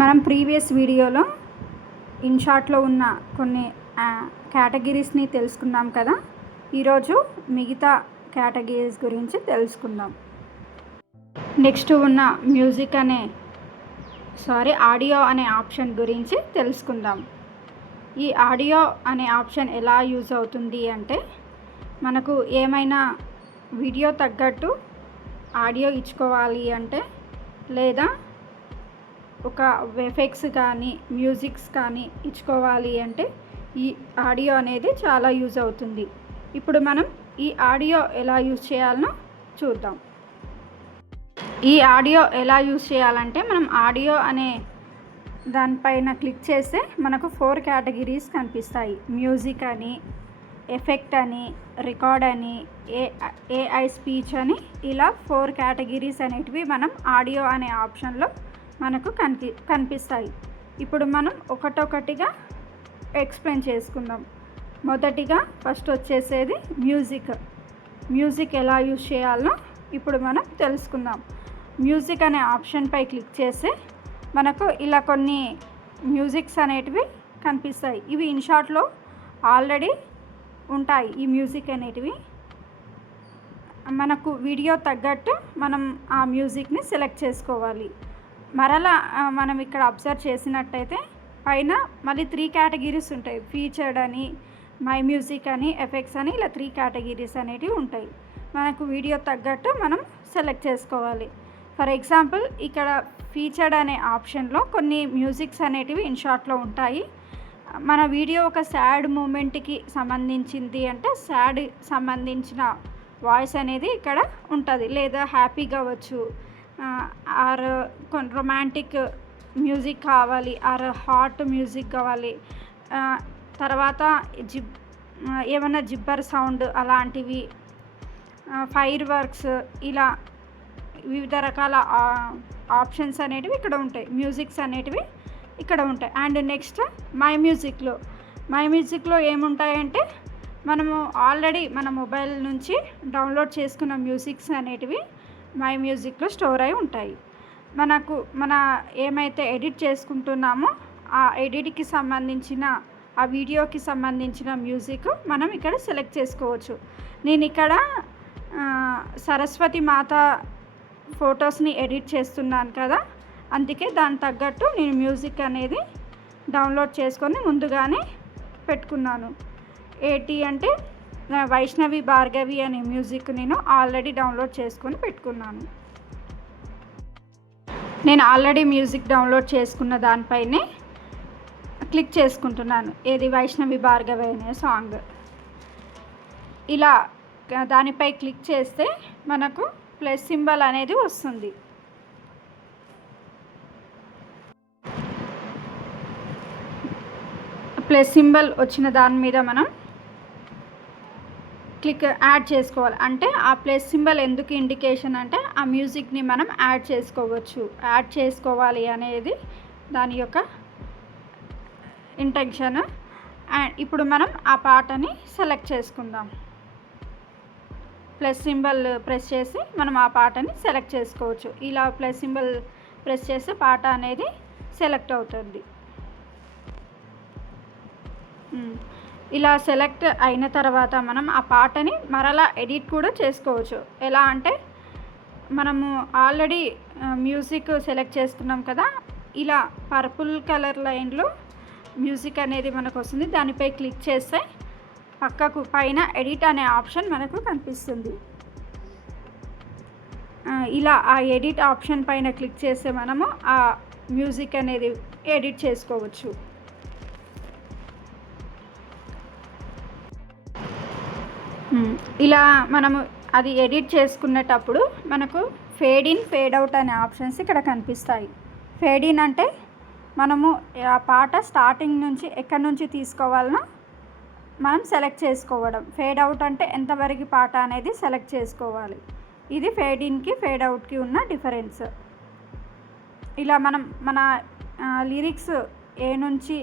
మనం ప్రీవియస్ వీడియోలో ఇన్షార్ట్లో ఉన్న కొన్ని కేటగిరీస్ని తెలుసుకున్నాం కదా. ఈరోజు మిగతా కేటగిరీస్ గురించి తెలుసుకుందాం. నెక్స్ట్ ఉన్న ఆడియో అనే ఆప్షన్ గురించి తెలుసుకుందాం. ఈ ఆడియో అనే ఆప్షన్ ఎలా యూజ్ అవుతుంది అంటే, మనకు ఏమైనా వీడియో తగ్గట్టు ఆడియో ఇచ్చుకోవాలి అంటే, లేదా ఒక ఎఫెక్ట్స్ కానీ మ్యూజిక్స్ కానీ ఇచ్చుకోవాలి అంటే ఈ ఆడియో అనేది చాలా యూజ్ అవుతుంది. ఇప్పుడు మనం ఈ ఆడియో ఎలా యూజ్ చేయాలనో చూద్దాం. ఈ ఆడియో ఎలా యూజ్ చేయాలంటే, మనం ఆడియో అనే దానిపైన క్లిక్ చేస్తే మనకు 4 కేటగిరీస్ కనిపిస్తాయి. మ్యూజిక్ అని, ఎఫెక్ట్ అని, రికార్డ్ అని, ఏఐ స్పీచ్ అని, ఇలా 4 కేటగిరీస్ అనేటివి మనం ఆడియో అనే ఆప్షన్లో మనకు కనిపిస్తాయి. ఇప్పుడు మనం ఒకటొకటిగా ఎక్స్ప్లెయిన్ చేసుకుందాం. మొదటిగా ఫస్ట్ వచ్చేసేది మ్యూజిక్ ఎలా యూజ్ చేయాలో ఇప్పుడు మనం తెలుసుకుందాం. మ్యూజిక్ అనే ఆప్షన్పై క్లిక్ చేస్తే మనకు ఇలా కొన్ని మ్యూజిక్స్ అనేటివి కనిపిస్తాయి. ఇవి ఇన్షార్ట్లో ఆల్రెడీ ఉంటాయి. ఈ మ్యూజిక్ అనేటివి మనకు వీడియో తగ్గట్టు మనం ఆ మ్యూజిక్ని సెలెక్ట్ చేసుకోవాలి. మరలా మనం ఇక్కడ అబ్జర్వ్ చేసినట్టయితే పైన మళ్ళీ 3 కేటగిరీస్ ఉంటాయి. ఫీచర్డ్ అని, మై మ్యూజిక్ అని, ఎఫెక్ట్స్ అని, ఇలా 3 కేటగిరీస్ అనేటివి ఉంటాయి. మనకు వీడియో తగ్గట్టు మనం సెలెక్ట్ చేసుకోవాలి. ఫర్ ఎగ్జాంపుల్ ఇక్కడ ఫీచర్డ్ అనే ఆప్షన్లో కొన్ని మ్యూజిక్స్ అనేటివి ఇన్షార్ట్లో ఉంటాయి. మన వీడియో ఒక సాడ్ మూమెంట్కి సంబంధించింది అంటే సాడ్ సంబంధించిన వాయిస్ అనేది ఇక్కడ ఉంటుంది. లేదా హ్యాపీ కావచ్చు, ఆర్ రొమాంటిక్ మ్యూజిక్ కావాలి, ఆర్ హాట్ మ్యూజిక్ కావాలి, తర్వాత ఏమైనా జిబ్బర్ సౌండ్ అలాంటివి, ఫైర్ వర్క్స్, ఇలా వివిధ రకాల ఆప్షన్స్ అనేటివి ఇక్కడ ఉంటాయి. మ్యూజిక్స్ అనేటివి ఇక్కడ ఉంటాయి. అండ్ నెక్స్ట్ మై మ్యూజిక్లో ఏముంటాయంటే, మనము ఆల్రెడీ మన మొబైల్ నుంచి డౌన్లోడ్ చేసుకున్న మ్యూజిక్స్ అనేటివి మై మ్యూజిక్లో స్టోర్ అయి ఉంటాయి. మన ఏమైతే ఎడిట్ చేసుకుంటున్నామో ఆ ఎడిట్కి సంబంధించిన, ఆ వీడియోకి సంబంధించిన మ్యూజిక్ మనం ఇక్కడ సెలెక్ట్ చేసుకోవచ్చు. నేను ఇక్కడ సరస్వతి మాత ఫొటోస్ని ఎడిట్ చేస్తున్నాను కదా, అందుకే దాని తగ్గట్టు నేను మ్యూజిక్ అనేది డౌన్లోడ్ చేసుకొని ముందుగానే పెట్టుకున్నాను. ఏంటి అంటే వైష్ణవి భార్గవి అనే మ్యూజిక్ నేను ఆల్రెడీ డౌన్లోడ్ చేసుకొని పెట్టుకున్నాను. నేను ఆల్రెడీ మ్యూజిక్ డౌన్లోడ్ చేసుకున్న దానిపైనే క్లిక్ చేసుకుంటున్నాను. ఏది వైష్ణవి భార్గవి అనే సాంగ్. ఇలా దానిపై క్లిక్ చేస్తే మనకు ప్లస్ సింబల్ అనేది వస్తుంది. ప్లస్ సింబల్ వచ్చిన దాని మీద మనం క్లిక్ యాడ్ చేసుకోవాలి. అంటే ఆ ప్లస్ సింబల్ ఎందుకు ఇండికేషన్ అంటే, ఆ మ్యూజిక్ని మనం యాడ్ చేసుకోవాలి అనేది దాని యొక్క ఇంటెన్షన్. అండ్ ఇప్పుడు మనం ఆ పాటని సెలెక్ట్ చేసుకుందాం. ప్లస్ సింబల్ ప్రెస్ చేసి మనం ఆ పాటని సెలెక్ట్ చేసుకోవచ్చు. ఇలా ప్లస్ సింబల్ ప్రెస్ చేస్తే పాట అనేది సెలెక్ట్ అవుతుంది. ఇలా సెలెక్ట్ అయిన తర్వాత మనం ఆ పాటని మరలా ఎడిట్ కూడా చేసుకోవచ్చు. ఎలా అంటే, మనము ఆల్రెడీ మ్యూజిక్ సెలెక్ట్ చేసుకున్నాం కదా, ఇలా పర్పుల్ కలర్ లైన్లో మ్యూజిక్ అనేది మనకు వస్తుంది. దానిపై క్లిక్ చేస్తే పక్కకు పైన ఎడిట్ అనే ఆప్షన్ మనకు కనిపిస్తుంది. ఇలా ఆ ఎడిట్ ఆప్షన్ పైన క్లిక్ చేస్తే మనము ఆ మ్యూజిక్ అనేది ఎడిట్ చేసుకోవచ్చు. ఇలా మనము అది ఎడిట్ చేసుకునేటప్పుడు మనకు ఫేడ్ ఇన్, ఫేడ్ అవుట్ అనే ఆప్షన్స్ ఇక్కడ కనిపిస్తాయి. ఫేడ్ ఇన్ అంటే మనము ఆ పాట స్టార్టింగ్ నుంచి ఎక్కడి నుంచి తీసుకోవాలనో మనం సెలెక్ట్ చేసుకోవడం. ఫేడ్ అవుట్ అంటే ఎంతవరకు పాట అనేది సెలెక్ట్ చేసుకోవాలి. ఇది ఫేడ్ ఇన్కి, ఫేడ్ అవుట్కి ఉన్న డిఫరెన్స్. ఇలా మనం మన లిరిక్స్ ఏ నుంచి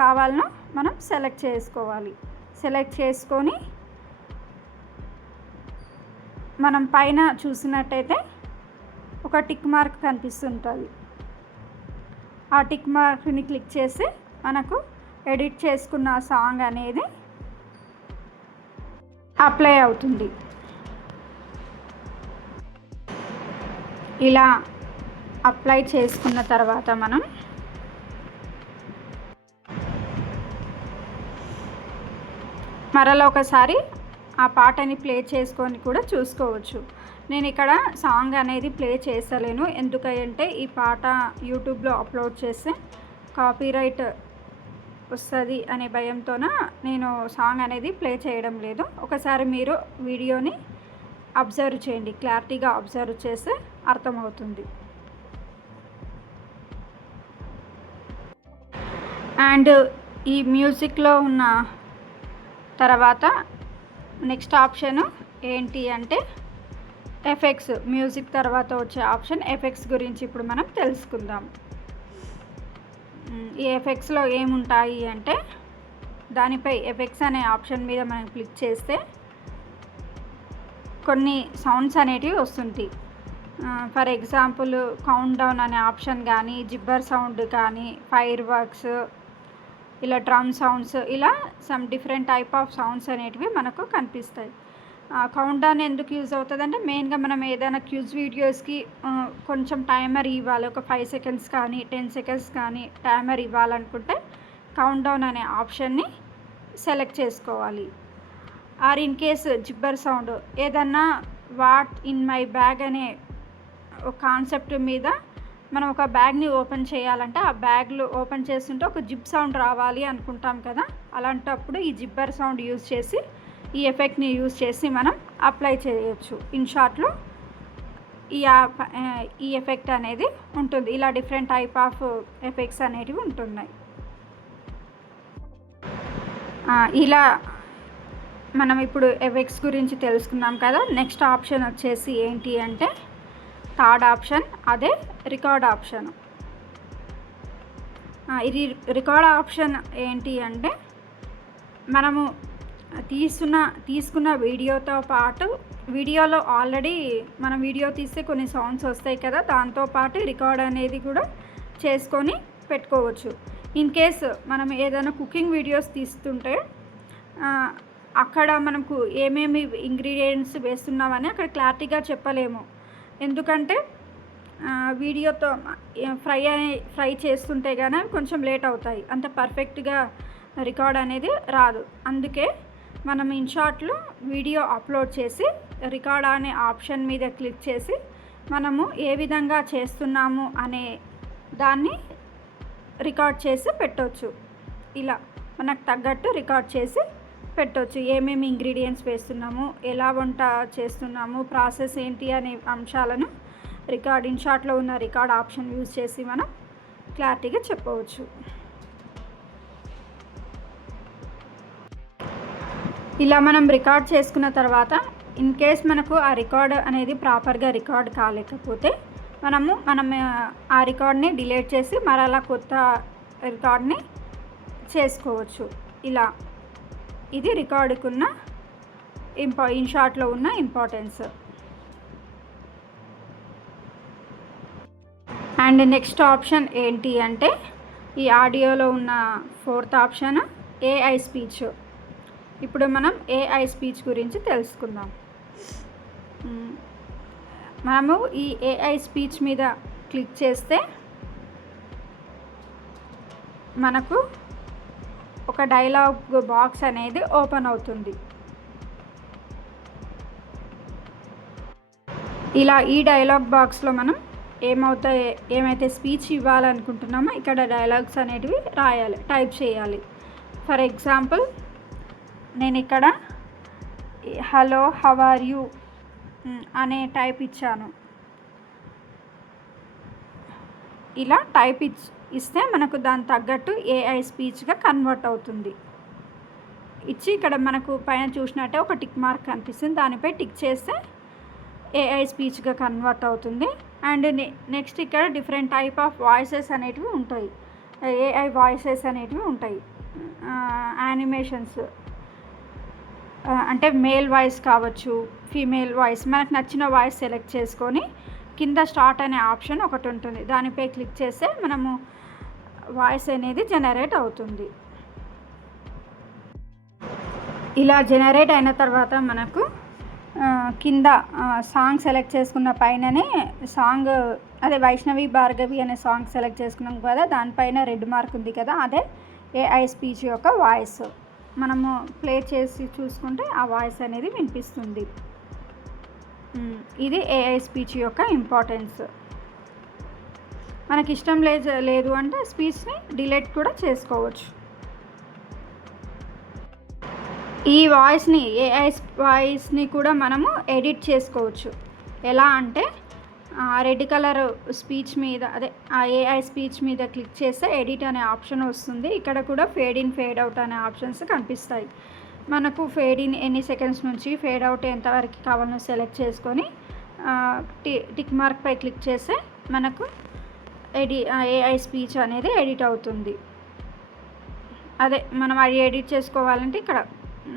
కావాలనో మనం సెలెక్ట్ చేసుకోవాలి. సెలెక్ట్ చేసుకొని మనం పైన చూసినట్టయితే ఒక టిక్ మార్క్ కనిపిస్తుంటుంది. ఆ టిక్ మార్క్ని క్లిక్ చేసి మనకు ఎడిట్ చేసుకున్న సాంగ్ అనేది అప్లై అవుతుంది. ఇలా అప్లై చేసుకున్న తర్వాత మనం మరలా ఒకసారి ఆ పాటని ప్లే చేసుకొని కూడా చూసుకోవచ్చు. నేను ఇక్కడ సాంగ్ అనేది ప్లే చేస్తలేను, ఎందుకంటే ఈ పాట యూట్యూబ్లో అప్లోడ్ చేస్తే కాపీరైట్ వస్తుంది అనే భయంతోన నేను సాంగ్ అనేది ప్లే చేయడం లేదు. ఒకసారి మీరు వీడియోని అబ్జర్వ్ చేయండి, క్లారిటీగా అబ్జర్వ్ చేస్తే అర్థమవుతుంది. అండ్ ఈ మ్యూజిక్లో ఉన్న తర్వాత నెక్స్ట్ ఆప్షన్ ఏంటి అంటే ఎఫెక్ట్స్. మ్యూజిక్ తర్వాత వచ్చే ఆప్షన్ ఎఫెక్ట్స్ గురించి ఇప్పుడు మనం తెలుసుకుందాం. ఈ ఎఫెక్ట్స్లో ఏముంటాయి అంటే దానిపై ఎఫెక్ట్స్ అనే ఆప్షన్ మీద మనం క్లిక్ చేస్తే కొన్ని సౌండ్స్ అనేటివి వస్తుంటాయి. ఫర్ ఎగ్జాంపుల్ కౌంట్ డౌన్ అనే ఆప్షన్ కానీ, జిబ్బర్ సౌండ్ కానీ, ఫైర్ వర్క్స్, ఇలా డ్రమ్ సౌండ్స్, ఇలా some different type of sounds అనేటివి మనకు కనిపిస్తాయి. కౌంట్ డౌన్ ఎందుకు యూజ్ అవుతుంది అంటే మెయిన్గా మనం ఏదైనా క్యూజ్ వీడియోస్కి కొంచెం టైమర్ ఇవ్వాలి, ఒక 5 సెకండ్స్ కానీ 10 సెకండ్స్ కానీ టైమర్ ఇవ్వాలనుకుంటే కౌంట్ డౌన్ అనే ఆప్షన్ని సెలెక్ట్ చేసుకోవాలి. ఆర్ ఇన్ కేస్ జిబ్బర్ సౌండ్, ఏదన్నా వాట్ ఇన్ మై బ్యాగ్ అనే ఒక కాన్సెప్ట్ మీద మనం ఒక బ్యాగ్ని ఓపెన్ చేయాలంటే ఆ బ్యాగ్లో ఓపెన్ చేస్తుంటే ఒక జిప్ సౌండ్ రావాలి అనుకుంటాం కదా, అలాంటప్పుడు ఈ జిబ్బర్ సౌండ్ యూజ్ చేసి ఈ ఎఫెక్ట్ని యూజ్ చేసి మనం అప్లై చేయొచ్చు. ఇన్ షార్ట్లో ఈ ఎఫెక్ట్ అనేది ఉంటుంది. ఇలా డిఫరెంట్ టైప్ ఆఫ్ ఎఫెక్ట్స్ అనేటివి ఉంటున్నాయి. ఇలా మనం ఇప్పుడు ఎఫెక్ట్స్ గురించి తెలుసుకున్నాం కదా. నెక్స్ట్ ఆప్షన్ వచ్చేసి ఏంటి అంటే థర్డ్ ఆప్షన్, అదే రికార్డ్ ఆప్షన్. ఇది రికార్డ్ ఆప్షన్ ఏంటి అంటే మనము తీసుకున్న వీడియోతో పాటు వీడియోలో ఆల్రెడీ మనం వీడియో తీస్తే కొన్ని సౌండ్స్ వస్తాయి కదా, దాంతోపాటు రికార్డ్ అనేది కూడా చేసుకొని పెట్టుకోవచ్చు. ఇన్ కేస్ మనం ఏదైనా కుకింగ్ వీడియోస్ తీస్తుంటే అక్కడ మనకు ఏమేమి ఇంగ్రీడియంట్స్ వేస్తున్నామని అక్కడ క్లారిటీగా చెప్పలేము, ఎందుకంటే వీడియోతో ఫ్రై చేస్తుంటే కానీ కొంచెం లేట్ అవుతాయి, అంత పర్ఫెక్ట్గా రికార్డ్ అనేది రాదు. అందుకే మనం ఇన్షార్ట్లో వీడియో అప్లోడ్ చేసి రికార్డ్ అనే ఆప్షన్ మీద క్లిక్ చేసి మనము ఏ విధంగా చేస్తున్నాము అనే దాన్ని రికార్డ్ చేసి పెట్టవచ్చు. ఇలా మనకు తగ్గట్టు రికార్డ్ చేసి పెట్టవచ్చు. ఏమేమి ఇంగ్రీడియంట్స్ వేస్తున్నాము, ఎలా వంట చేస్తున్నాము, ప్రాసెస్ ఏంటి అనే అంశాలను రికార్డ్ ఇన్షార్ట్లో ఉన్న రికార్డ్ ఆప్షన్ యూజ్ చేసి మనం క్లారిటీగా చెప్పవచ్చు. ఇలా మనం రికార్డ్ చేసుకున్న తర్వాత ఇన్ కేస్ మనకు ఆ రికార్డ్ అనేది ప్రాపర్గా రికార్డ్ కాలేకపోతే మనం ఆ రికార్డ్ని డిలీట్ చేసి మరలా కొత్త రికార్డ్ని చేసుకోవచ్చు. ఇలా ఇది రికార్డుకు ఉన్న ఇన్షార్ట్లో ఉన్న ఇంపార్టెన్స్. అండ్ నెక్స్ట్ ఆప్షన్ ఏంటి అంటే ఈ ఆడియోలో ఉన్న ఫోర్త్ ఆప్షన్ ఏఐ స్పీచ్. ఇప్పుడు మనం ఏఐ స్పీచ్ గురించి తెలుసుకుందాం. మనము ఈ ఏఐ స్పీచ్ మీద క్లిక్ చేస్తే మనకు ఒక డైలాగ్ బాక్స్ అనేది ఓపెన్ అవుతుంది. ఇలా ఈ డైలాగ్ బాక్స్లో మనం ఏమైతే స్పీచ్ ఇవ్వాలనుకుంటున్నామో ఇక్కడ డైలాగ్స్ అనేటివి రాయాలి, టైప్ చేయాలి. ఫర్ ఎగ్జాంపుల్ నేను ఇక్కడ హలో హౌ ఆర్ యూ అనే టైప్ ఇచ్చాను. ఇలా టైప్ ఇస్తే మనకు దాని తగ్గట్టు ఏఐ స్పీచ్గా కన్వర్ట్ అవుతుంది. ఇచ్చి ఇక్కడ మనకు పైన చూసినట్టే ఒక టిక్ మార్క్ కనిపిస్తుంది, దానిపై టిక్ చేస్తే ఏఐ స్పీచ్గా కన్వర్ట్ అవుతుంది. అండ్ నెక్స్ట్ ఇక్కడ డిఫరెంట్ టైప్ ఆఫ్ వాయిసెస్ అనేటివి ఉంటాయి, ఏఐ వాయిసెస్ అనేటివి ఉంటాయి. యానిమేషన్స్ అంటే మేల్ వాయిస్ కావచ్చు, ఫీమేల్ వాయిస్, మనకు నచ్చిన వాయిస్ సెలెక్ట్ చేసుకొని కింద స్టార్ట్ అనే ఆప్షన్ ఒకటి ఉంటుంది, దానిపై క్లిక్ చేస్తే మనము వాయిస్ అనేది జనరేట్ అవుతుంది. ఇలా జనరేట్ అయిన తర్వాత మనకు కింద సాంగ్ సెలెక్ట్ చేసుకున్న పైననే సాంగ్ అదే వైష్ణవి భార్గవి అనే సాంగ్ సెలెక్ట్ చేసుకున్నాం కదా, దానిపైన రెడ్ మార్క్ ఉంది కదా, అదే ఏఐ స్పీచ్ యొక్క వాయిస్. మనము ప్లే చేసి చూసుకుంటే ఆ వాయిస్ అనేది వినిపిస్తుంది. ఇది ఏఐ స్పీచ్ యొక్క ఇంపార్టెన్స్. మనకి ఇష్టం లేదు అంటే స్పీచ్ని డిలీట్ కూడా చేసుకోవచ్చు. ఈ వాయిస్ని ఏఐ వాయిస్ని కూడా మనము ఎడిట్ చేసుకోవచ్చు. ఎలా అంటే రెడ్ కలర్ స్పీచ్ మీద అదే ఆ ఏఐ స్పీచ్ మీద క్లిక్ చేస్తే ఎడిట్ అనే ఆప్షన్ వస్తుంది. ఇక్కడ కూడా ఫేడ్ ఇన్ ఫేడ్ అవుట్ అనే ఆప్షన్స్ కనిపిస్తాయి. మనకు ఫేడ్ ఇన్ ఎన్ని సెకండ్స్ నుంచి ఫేడ్ అవుట్ ఎంతవరకు కావాలో సెలెక్ట్ చేసుకొని టిక్ మార్క్ పై క్లిక్ చేస్తే మనకు ఏఐ స్పీచ్ అనేది ఎడిట్ అవుతుంది. అదే మనం అది ఎడిట్ చేసుకోవాలంటే ఇక్కడ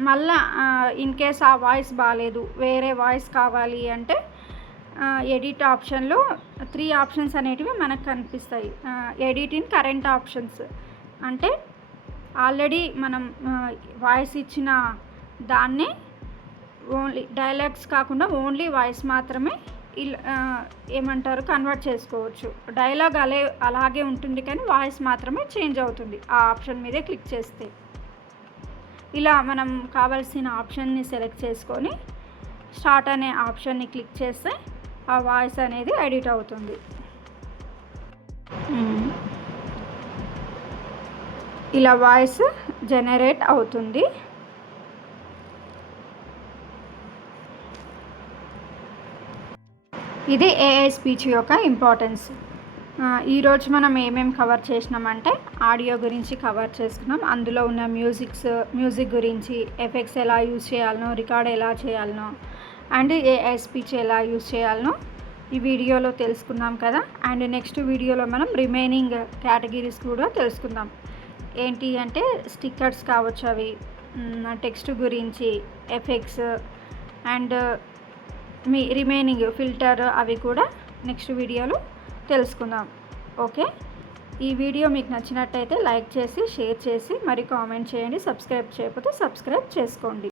మళ్ళా ఇన్ కేస్ ఆ వాయిస్ బాగాలేదు, వేరే వాయిస్ కావాలి అంటే ఎడిట్ ఆప్షన్లో 3 ఆప్షన్స్ అనేటివి మనకు కనిపిస్తాయి. ఎడిట్ ఇన్ కరెంట్ ఆప్షన్స్ అంటే ఆల్రెడీ మనం వాయిస్ ఇచ్చిన దాన్నే ఓన్లీ డైలాగ్స్ కాకుండా ఓన్లీ వాయిస్ మాత్రమే ఏమంటారు కన్వర్ట్ చేసుకోవచ్చు. డైలాగ్ అలాగే ఉంటుంది కానీ వాయిస్ మాత్రమే చేంజ్ అవుతుంది ఆ ఆప్షన్ మీదే క్లిక్ చేస్తే. ఇలా మనం కావాల్సిన ఆప్షన్ని సెలెక్ట్ చేసుకొని స్టార్ట్ అనే ఆప్షన్ని క్లిక్ చేస్తే ఆ వాయిస్ అనేది ఎడిట్ అవుతుంది. ఇలా వాయిస్ జనరేట్ అవుతుంది. ఇది ఏఐ స్పీచ్ యొక్క ఇంపార్టెన్స్. ఈరోజు మనం ఏమేమి కవర్ చేసినామంటే ఆడియో గురించి కవర్ చేసుకున్నాం. అందులో ఉన్న మ్యూజిక్ గురించి, ఎఫెక్ట్స్ ఎలా యూజ్ చేయాలనో, రికార్డ్ ఎలా చేయాలనో, అండ్ ఏఐ స్పీచ్ ఎలా యూజ్ చేయాలనో ఈ వీడియోలో తెలుసుకున్నాం కదా. అండ్ నెక్స్ట్ వీడియోలో మనం రిమైనింగ్ కేటగిరీస్ కూడా తెలుసుకుందాం. ఏంటి అంటే స్టిక్కర్స్ కావచ్చు, అవి టెక్స్ట్ గురించి, ఎఫెక్ట్స్ అండ్ రిమైనింగ్ ఫిల్టర్ అవి కూడా నెక్స్ట్ వీడియోలో తెలుసుకుందాం. ఓకే, ఈ వీడియో మీకు నచ్చినట్టయితే లైక్ చేసి, షేర్ చేసి, మరి కామెంట్ చేయండి. సబ్స్క్రైబ్ చేయకపోతే సబ్స్క్రైబ్ చేసుకోండి.